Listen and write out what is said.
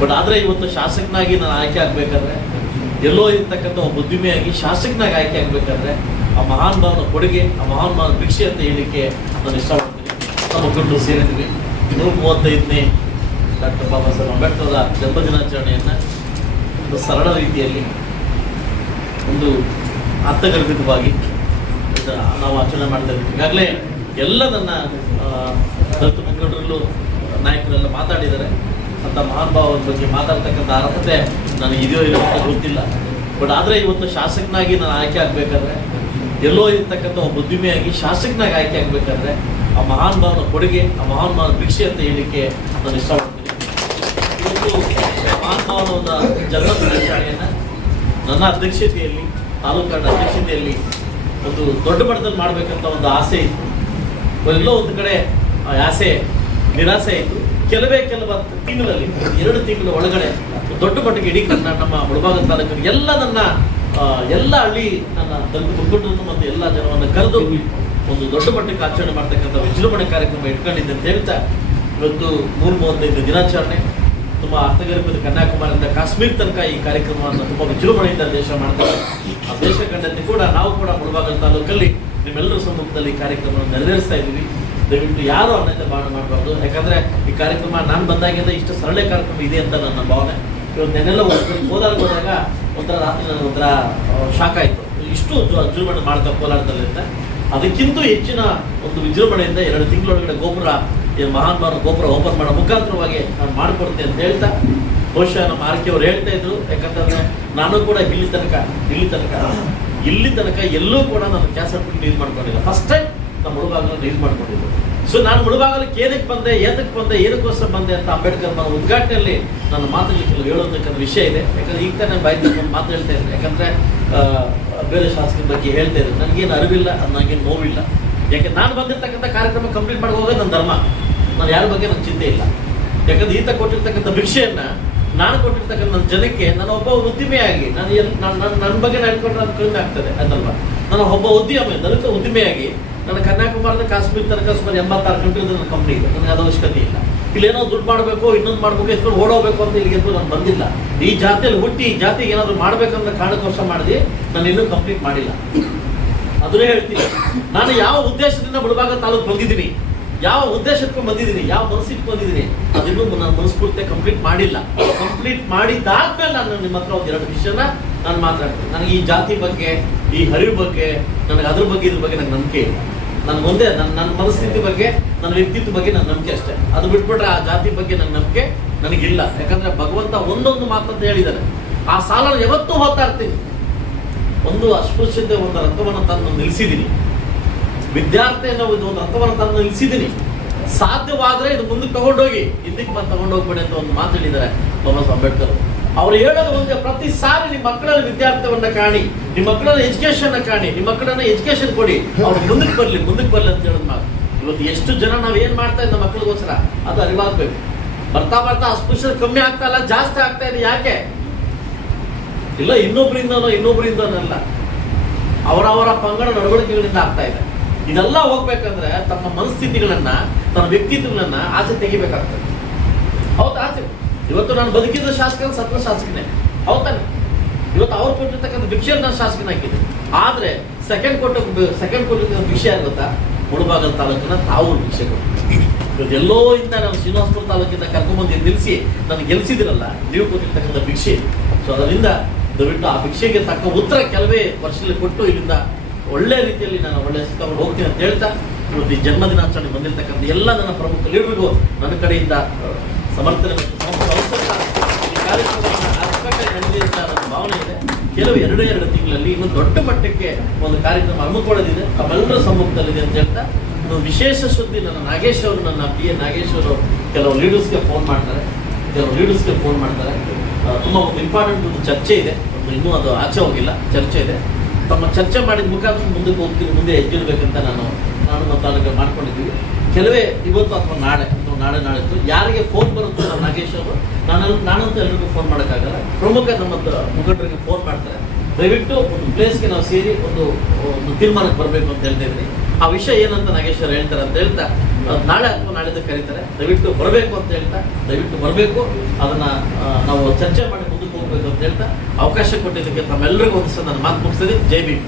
But ಆದರೆ ಇವತ್ತು ಶಾಸಕನಾಗಿ ನಾನು ಆಯ್ಕೆ ಆಗಬೇಕಾದ್ರೆ, ಎಲ್ಲೋ ಇರ್ತಕ್ಕಂಥ ಒಬ್ಬ ಉದ್ಯಮಿಯಾಗಿ ಶಾಸಕನಾಗಿ ಆಯ್ಕೆ ಆಗಬೇಕಾದ್ರೆ ಆ ಮಹಾನ್ ಭಾವನ ಕೊಡುಗೆ, ಆ ಮಹಾನ್ ಭಾವನ ಭಿಕ್ಷೆ ಅಂತ ಹೇಳಲಿಕ್ಕೆ ನಾನು ಇಷ್ಟಪಡ್ತೀನಿ. ನಮ್ಮ ಮುಖಂಡರು ಸೇರಿದ್ವಿ 135ನೇ ಡಾಕ್ಟರ್ ಬಾಬಾ ಸಾಹೇಬ್ ಅಂಬೇಡ್ಕರ್ ಅವರ ಜನ್ಮದಿನಾಚರಣೆಯನ್ನು ಒಂದು ಸರಳ ರೀತಿಯಲ್ಲಿ, ಒಂದು ಅರ್ಥಗರ್ಭಿತವಾಗಿ ನಾವು ಆಚರಣೆ ಮಾಡ್ತಾ ಇದ್ದೀವಿ. ಈಗಾಗಲೇ ಎಲ್ಲ ನನ್ನ ದಲಿತ ಮುಖಂಡರಲ್ಲೂ ನಾಯಕರೆಲ್ಲ ಮಾತಾಡಿದ್ದಾರೆ. ಅಂತ ಮಹಾನ್ ಭಾವನ ಬಗ್ಗೆ ಮಾತಾಡ್ತಕ್ಕಂಥ ಅರ್ಹತೆ ನನಗೆ ಇದೆಯೋ ಇಲ್ಲ ಅಂತ ಗೊತ್ತಿಲ್ಲ. ಬಟ್ ಆದರೆ ಇವತ್ತು ಶಾಸಕನಾಗಿ ನಾನು ಆಯ್ಕೆ ಆಗಬೇಕಾದ್ರೆ, ಎಲ್ಲೋ ಇರ್ತಕ್ಕಂಥ ಒಬ್ಬ ಉದ್ಯಮಿಯಾಗಿ ಶಾಸಕನಾಗಿ ಆಯ್ಕೆ ಆಗಬೇಕಾದ್ರೆ ಆ ಮಹಾನ್ ಭಾವನ ಕೊಡುಗೆ, ಆ ಮಹಾನ್ ಭಾವನ ಭಿಕ್ಷೆ ಅಂತ ಹೇಳಲಿಕ್ಕೆ ನಾನು ಇಷ್ಟಪಡ್ತೀನಿ. ಇವತ್ತು ಮಹಾನ್ ಭಾವನ ಜನ್ಮದಿನಾಚರಣೆಯನ್ನು ನನ್ನ ಅಧ್ಯಕ್ಷತೆಯಲ್ಲಿ, ತಾಲೂಕಾಡ ಅಧ್ಯಕ್ಷತೆಯಲ್ಲಿ ಒಂದು ದೊಡ್ಡ ಮಟ್ಟದಲ್ಲಿ ಮಾಡಬೇಕಂತ ಒಂದು ಆಸೆ ಇತ್ತು. ಎಲ್ಲೋ ಒಂದು ಕಡೆ ಆಸೆ ನಿರಾಸೆ ಇತ್ತು. ಕೆಲವು ತಿಂಗಳಲ್ಲಿ, 2 ತಿಂಗಳ ಒಳಗಡೆ ದೊಡ್ಡ ಮಟ್ಟಿಗೆ ಇಡೀ ನಮ್ಮ ಮುಳಬಾಗಿಲು ತಾಲೂಕಿನ ಎಲ್ಲ ಹಳ್ಳಿ ನನ್ನ ದಲಿತ ಮುಖಂಡರನ್ನು ಮತ್ತು ಎಲ್ಲ ಜನವನ್ನು ಕರೆದು ಒಂದು ದೊಡ್ಡ ಮಟ್ಟಕ್ಕೆ ಆಚರಣೆ ಮಾಡ್ತಕ್ಕಂಥ ವಿಜೃಂಭಣೆ ಕಾರ್ಯಕ್ರಮ ಇಟ್ಕೊಂಡಿದ್ದೆ ಅಂತ ಹೇಳ್ತಾ, ಇವತ್ತು 135 ದಿನಾಚರಣೆ ತುಂಬ ಅರ್ಥಗರ್ಭಿತ ಕನ್ಯಾಕುಮಾರಿಯಿಂದ ಕಾಶ್ಮೀರ ತನಕ ಈ ಕಾರ್ಯಕ್ರಮವನ್ನು ತುಂಬ ವಿಜೃಂಭಣೆಯಿಂದ ದೇಶ ಮಾಡ್ತಾರೆ. ಆ ದೇಶ ಕಂಡಂತೆ ಕೂಡ ನಾವು ಕೂಡ ಮುಳಬಾಗಿಲು ತಾಲೂಕಲ್ಲಿ ನಿಮ್ಮೆಲ್ಲರ ಸಮ್ಮುಖದಲ್ಲಿ ಈ ಕಾರ್ಯಕ್ರಮವನ್ನು ನೆರವೇರಿಸ್ತಾ ಇದ್ದೀವಿ. ದಯವಿಟ್ಟು ಯಾರು ಅನ್ಯತೆ ಭಾವನೆ ಮಾಡಬಾರ್ದು. ಯಾಕಂದರೆ ಈ ಕಾರ್ಯಕ್ರಮ ನಾನು ಬಂದಾಗಿಂದ ಇಷ್ಟು ಸರಳ ಕಾರ್ಯಕ್ರಮ ಇದೆ ಅಂತ ನನ್ನ ಭಾವನೆ. ಇವತ್ತು ನೆನ್ನೆಲ್ಲ ಕೋಲಾರಕ್ಕೆ ಹೋದಾಗ ಒಂಥರ ಶಾಕ್ ಆಯಿತು, ಇಷ್ಟು ವಿಜೃಂಭಣೆ ಮಾಡ್ತಾ ಕೋಲಾರದಲ್ಲಿ ಅಂತ. ಅದಕ್ಕಿಂತ ಹೆಚ್ಚಿನ ಒಂದು ವಿಜೃಂಭಣೆಯಿಂದ 2 ತಿಂಗಳೊಳಗಡೆ ಗೋಪುರ, ಮಹಾನ್ ಭಾವನ ಗೋಪುರ ಓಪನ್ ಮಾಡೋ ಮುಖಾಂತರವಾಗಿ ನಾನು ಮಾಡಿಕೊಡ್ತೇನೆ ಅಂತ ಹೇಳ್ತಾ, ಬಹುಶಃ ನಮ್ಮ ಆರ್ಕೆಯವರು ಹೇಳ್ತಾ ಇದ್ರು. ಯಾಕಂತಂದ್ರೆ ನಾನು ಕೂಡ ಇಲ್ಲಿ ತನಕ ಎಲ್ಲೂ ಕೂಡ ನಾನು ಕ್ಯಾಸೆಟ್ ರಿಲೀಸ್ ಮಾಡ್ಕೊಂಡಿಲ್ಲ. ಫಸ್ಟ್ ಟೈಮ್ ನಾನು ಮುಳಬಾಗಿಲು ರಿಲೀಸ್ ಮಾಡ್ಕೊಂಡಿದ್ದು. ಸೊ ನಾನು ಮುಳಬಾಗಿಲಕ್ಕೆ ಏನಕ್ಕೆ ಬಂದೆ, ಏನಕ್ಕೋಸ್ಕರ ಬಂದೆ ಅಂತ ಅಂಬೇಡ್ಕರ್ ಅವರ ಉದ್ಘಾಟನೆಯಲ್ಲಿ ನನ್ನ ಮಾತುಗಳಿಗೆ ಹೇಳೋದಕ್ಕಂಥ ವಿಷಯ ಇದೆ. ಯಾಕಂದ್ರೆ ಈಗ ತಾನೇ ಬಾಯಿ ಒಂದು ಮಾತು ಹೇಳ್ತಾ ಇದ್ದೆ. ಯಾಕಂದ್ರೆ ಬೇರೆ ಶಾಸಕರ ಬಗ್ಗೆ ಹೇಳ್ತಾ ಇದ್ದೆ. ನನಗೇನು ಅರಿವಿಲ್ಲ, ನನಗೇನು ನೋವಿಲ್ಲ. ಯಾಕೆ ನಾನು ಬಂದಿರ್ತಕ್ಕಂಥ ಕಾರ್ಯಕ್ರಮ ಕಂಪ್ಲೀಟ್ ಮಾಡಿ ಹೋಗೋದು ನನ್ನ ಧರ್ಮ. ನಾನು ಯಾರ ಬಗ್ಗೆ ನನ್ನ ಚಿಂತೆ ಇಲ್ಲ. ಯಾಕಂದ್ರೆ ಈತ ಕೊಟ್ಟಿರ್ತಕ್ಕಂಥ ಭಿಕ್ಷೆಯನ್ನ ನಾನು ಕೊಟ್ಟಿರ್ತಕ್ಕಂಥ ನನ್ನ ಜನಕ್ಕೆ, ನಾನು ಒಬ್ಬ ಉದ್ಯಮಿಯಾಗಿ ನನ್ನ ಬಗ್ಗೆ ಹೇಳ್ಕೊಂಡ್ರೆ ಅದು ಕಡಿಮೆ ಆಗ್ತದೆ ಅದಲ್ವಾ. ನಾನು ಒಬ್ಬ ದಲಿತ ಉದ್ಯಮಿಯಾಗಿ ನನ್ನ ಕನ್ಯಾಕುಮಾರಿಯಿಂದ ಕಾಶ್ಮೀರ ತನಕ ಸುಮಾರು 86 ಕಂಟ್ರಿ ನನ್ನ ಕಂಪ್ನಿ ಇದೆ. ನನಗೆ ಅದು ಅವಶ್ಯಕತೆ ಇಲ್ಲ. ಇಲ್ಲೇನೋ ದುಡ್ಡು ಮಾಡಬೇಕು, ಇನ್ನೊಂದು ಮಾಡಬೇಕು, ಎತ್ಕೊಂಡು ಓಡೋಗ್ಬೇಕು ಅಂತ ಇಲ್ಲಿಗೆ ನಾನು ಬಂದಿಲ್ಲ. ಈ ಜಾತಿಯಲ್ಲಿ ಹುಟ್ಟಿ ಈ ಜಾತಿಗೆ ಏನಾದರೂ ಮಾಡಬೇಕಂತ ಕಾರಣಕ್ಕೋಸ್ಕರ ಮಾಡಿದೆ. ನಾನು ಇನ್ನೂ ಕಂಪ್ಲೀಟ್ ಮಾಡಿಲ್ಲ. ಅದನ್ನೇ ಹೇಳ್ತೀನಿ. ನಾನು ಯಾವ ಉದ್ದೇಶದಿಂದ ಮುಳಬಾಗಿಲು ತಾಲೂಕು ಬಂದಿದ್ದೀನಿ, ಯಾವ ಉದ್ದೇಶಕ್ಕೆ ಬಂದಿದ್ದೀನಿ, ಯಾವ ಮನಸ್ಸಿಗೆ ಬಂದಿದ್ದೀನಿ, ಅದಿನ್ನೂ ನಾನು ಮನಸ್ಫೂರ್ತಿ ಕಂಪ್ಲೀಟ್ ಮಾಡಿಲ್ಲ. ಕಂಪ್ಲೀಟ್ ಮಾಡಿದಾದ್ಮೇಲೆ ನಾನು ನಿಮ್ಮ ಹತ್ರ ಒಂದು 2 ವಿಷಯನ ನಾನು ಮಾತಾಡ್ತೀನಿ. ನನಗೆ ಈ ಜಾತಿ ಬಗ್ಗೆ, ಈ ಹರಿವು ಬಗ್ಗೆ, ನನಗೆ ಅದ್ರ ಬಗ್ಗೆ ಇದ್ರ ಬಗ್ಗೆ ನನಗೆ ನಂಬಿಕೆ ಇಲ್ಲ. ನನಗೊಂದೇ ನನ್ನ ಮನಸ್ಥಿತಿ ಬಗ್ಗೆ, ನನ್ನ ವ್ಯಕ್ತಿತ್ವ ಬಗ್ಗೆ ನನ್ನ ನಂಬಿಕೆ ಅಷ್ಟೇ. ಅದು ಬಿಟ್ಬಿಟ್ರೆ ಆ ಜಾತಿ ಬಗ್ಗೆ ನನ್ನ ನಂಬಿಕೆ ನನಗಿಲ್ಲ. ಯಾಕಂದ್ರೆ ಭಗವಂತ ಒಂದೊಂದು ಮಾತಂತ ಹೇಳಿದ್ದಾರೆ. ಆ ಸಾಲನ ಯಾವತ್ತೂ ಹೋಗ್ತಾ ಇರ್ತೀನಿ. ಒಂದು ಅಸ್ಪೃಶ್ಯತೆ ಒಂದು ರಕ್ತವನ್ನು ತಂದು ನಿಲ್ಲಿಸಿದ್ದೀನಿ. ವಿದ್ಯಾರ್ಥಿಯನ್ನು ಒಂದು ರಕ್ತವನ್ನು ತಂದು ನಿಲ್ಲಿಸಿದ್ದೀನಿ. ಸಾಧ್ಯವಾದರೆ ಇದು ಮುಂದಕ್ಕೆ ತಗೊಂಡೋಗಿ, ಹಿಂದಕ್ಕೆ ಬಂದು ತಗೊಂಡೋಗ್ಬೇಡಿ ಅಂತ ಒಂದು ಮಾತು ಹೇಳಿದ್ದಾರೆ ಬಾಬಾ ಸಾಹೇಬ್ ಅಂಬೇಡ್ಕರ್. ಅವ್ರು ಹೇಳೋದು ಒಂದೇ, ಪ್ರತಿ ಸಾರಿ ನಿಮ್ಮ ಮಕ್ಕಳಲ್ಲಿ ವಿದ್ಯಾರ್ಥಿಯನ್ನ ಕಾಣಿ, ನಿಮ್ಮ ಮಕ್ಕಳನ್ನ ಎಜುಕೇಶನ್ ಕಾಣಿ, ನಿಮ್ಮ ಮಕ್ಕಳನ್ನ ಎಜುಕೇಶನ್ ಕೊಡಿ, ಅವ್ರು ಮುಂದಕ್ಕೆ ಬರ್ಲಿ ಅಂತ ಹೇಳೋದು ಮಾತು. ಇವತ್ತು ಎಷ್ಟು ಜನ ನಾವು ಏನ್ ಮಾಡ್ತಾ ಇದ್ದ ಮಕ್ಕಳಿಗೋಸ್ಕರ ಅದು ಅರಿವಾಗಬೇಕು. ಬರ್ತಾ ಅಸ್ಪೃಶ್ಯತೆ ಕಮ್ಮಿ ಆಗ್ತಾ ಇಲ್ಲ, ಜಾಸ್ತಿ ಆಗ್ತಾ ಇದೆ. ಯಾಕೆ ಇಲ್ಲ? ಇನ್ನೊಬ್ಬರಿಂದನಲ್ಲ, ಅವರವರ ಪಂಗಡ ನಡವಳಿಕೆಗಳಿಂದ ಆಗ್ತಾ ಇದೆ. ಇದೆಲ್ಲ ಹೋಗ್ಬೇಕಂದ್ರೆ ತಮ್ಮ ಮನಸ್ಥಿತಿಗಳನ್ನ, ತನ್ನ ವ್ಯಕ್ತಿತ್ವಗಳನ್ನ ಆಚೆ ತೆಗಿಬೇಕಾಗ್ತದೆ. ಹೌದಾ? ಆಚೆ ಇವತ್ತು ನಾನು ಬದುಕಿದ ಶಾಸಕನ ಸತ್ವ ಶಾಸಕನೇ, ಹೌದಾನೆ? ಇವತ್ತು ಅವ್ರು ಕೊಟ್ಟಿರ್ತಕ್ಕಂಥ ಭಿಕ್ಷೆಯಲ್ಲಿ ನಾನು ಶಾಸಕನ ಹಾಕಿದ್ದೆ. ಆದ್ರೆ ಸೆಕೆಂಡ್ ಕೊಟ್ಟಿರ್ತಕ್ಕಂಥ ಭಿಕ್ಷೆ ಆಗುತ್ತಾ ಮುಳಬಾಗಿಲು ತಾಲೂಕಿನ ತಾವು ಭಿಕ್ಷೆ ಕೊಟ್ಟು ಎಲ್ಲೋ ಇಂದ ನಾನು ಶ್ರೀನಿವಾಸಪುರ ತಾಲೂಕಿಂದ ಕರ್ಕೊಂಡ್ಬಂದು ನಿಲ್ಲಿಸಿ ನಾನು ಗೆಲ್ಸಿದಿರಲ್ಲ, ನೀವು ಕೊಟ್ಟಿರ್ತಕ್ಕಂಥ ಭಿಕ್ಷೆ. ಸೊ ಅದರಿಂದ ದಯವಿಟ್ಟು ಆ ಭಿಕ್ಷೆಗೆ ತಕ್ಕ ಉತ್ತರ ಕೆಲವೇ ವರ್ಷದಲ್ಲಿ ಕೊಟ್ಟು ಇಲ್ಲಿಂದ ಒಳ್ಳೆ ರೀತಿಯಲ್ಲಿ ನಾನು ಒಳ್ಳೆ ತಗೊಂಡು ಹೋಗ್ತೀನಿ ಅಂತ ಹೇಳ್ತಾ, ಇವತ್ತು ಈ ಜನ್ಮದಿನಾಚರಣೆ ಬಂದಿರತಕ್ಕಂಥ ಎಲ್ಲ ನನ್ನ ಪ್ರಮುಖ ಲೀಡರ್ಗೂ ನನ್ನ ಕಡೆಯಿಂದ ಸಮರ್ಥನೆ ಈ ಕಾರ್ಯಕ್ರಮವನ್ನು ಅರ್ಥವಾಗಿ ನಡೆದಿದೆ ಅಂತ ನನ್ನ ಭಾವನೆ ಇದೆ. ಕೆಲವು 2 ತಿಂಗಳಲ್ಲಿ ಇನ್ನೂ ದೊಡ್ಡ ಮಟ್ಟಕ್ಕೆ ಒಂದು ಕಾರ್ಯಕ್ರಮ ಹಮ್ಮಿಕೊಳ್ಳೋದಿದೆ, ತಮ್ಮೆಲ್ಲರ ಸಮ್ಮುಖದಲ್ಲಿದೆ ಅಂತ ಹೇಳ್ತಾ, ವಿಶೇಷ ಸುದ್ದಿ, ನನ್ನ ನಾಗೇಶ್ ಅವರು, ನನ್ನ PA ನಾಗೇಶ್ ಅವರು ಕೆಲವು ಲೀಡರ್ಸ್ಗೆ ಫೋನ್ ಮಾಡ್ತಾರೆ. ತುಂಬ ಒಂದು ಇಂಪಾರ್ಟೆಂಟ್ ಒಂದು ಚರ್ಚೆ ಇದೆ. ಇನ್ನೂ ಅದು ಆಚೆ ಹೋಗಿಲ್ಲ, ಚರ್ಚೆ ಇದೆ. ತಮ್ಮ ಚರ್ಚೆ ಮಾಡಿದ ಮುಖಾಂತರ ಮುಂದಕ್ಕೆ ಹೋಗ್ತೀನಿ, ಮುಂದೆ ಹೆಜ್ಜಿರ್ಬೇಕಂತ ನಾನು ಮತ್ತು ಅದಕ್ಕೆ ಮಾಡ್ಕೊಂಡಿದ್ದೀವಿ. ಕೆಲವೇ ಇವತ್ತು ಅಥವಾ ನಾಡಿದ್ದು ಯಾರಿಗೆ ಫೋನ್ ಬರುತ್ತೋ ನಮ್ಮ ನಾಗೇಶ್ ಅವರು, ನಾನಂತೂ ಎಲ್ರಿಗೂ ಫೋನ್ ಮಾಡೋಕ್ಕಾಗಲ್ಲ. ಪ್ರಮುಖ ನಮ್ಮ ಮುಖಂಡರಿಗೆ ಫೋನ್ ಮಾಡ್ತಾರೆ. ದಯವಿಟ್ಟು ಒಂದು ಪ್ಲೇಸ್ಗೆ ನಾವು ಸೇರಿ ಒಂದು ತೀರ್ಮಾನಕ್ಕೆ ಬರಬೇಕು ಅಂತ ಹೇಳ್ತಾ ಇದ್ದೀನಿ. ಆ ವಿಷಯ ಏನಂತ ನಾಗೇಶ್ವರ ಹೇಳ್ತಾರೆ ಅಂತ ಹೇಳ್ತಾ ನಾಳೆ ಅಥವಾ ನಾಳಿದ್ದು ಕರೀತಾರೆ, ದಯವಿಟ್ಟು ಬರಬೇಕು ಅಂತ ಹೇಳ್ತಾ, ದಯವಿಟ್ಟು ಬರಬೇಕು, ಅದನ್ನ ನಾವು ಚರ್ಚೆ ಮಾಡಿ ಮುಂದಕ್ಕೆ ಹೋಗ್ಬೇಕು ಅಂತ ಹೇಳ್ತಾ ಅವಕಾಶ ಕೊಟ್ಟಿದ್ದಕ್ಕೆ ತಮ್ಮೆಲ್ಲರಿಗೂ ಒಂದು ನಾನು ಮಾತು ಮುಗಿಸ್ತೀನಿ. ಜೈ ಭೀಮ್.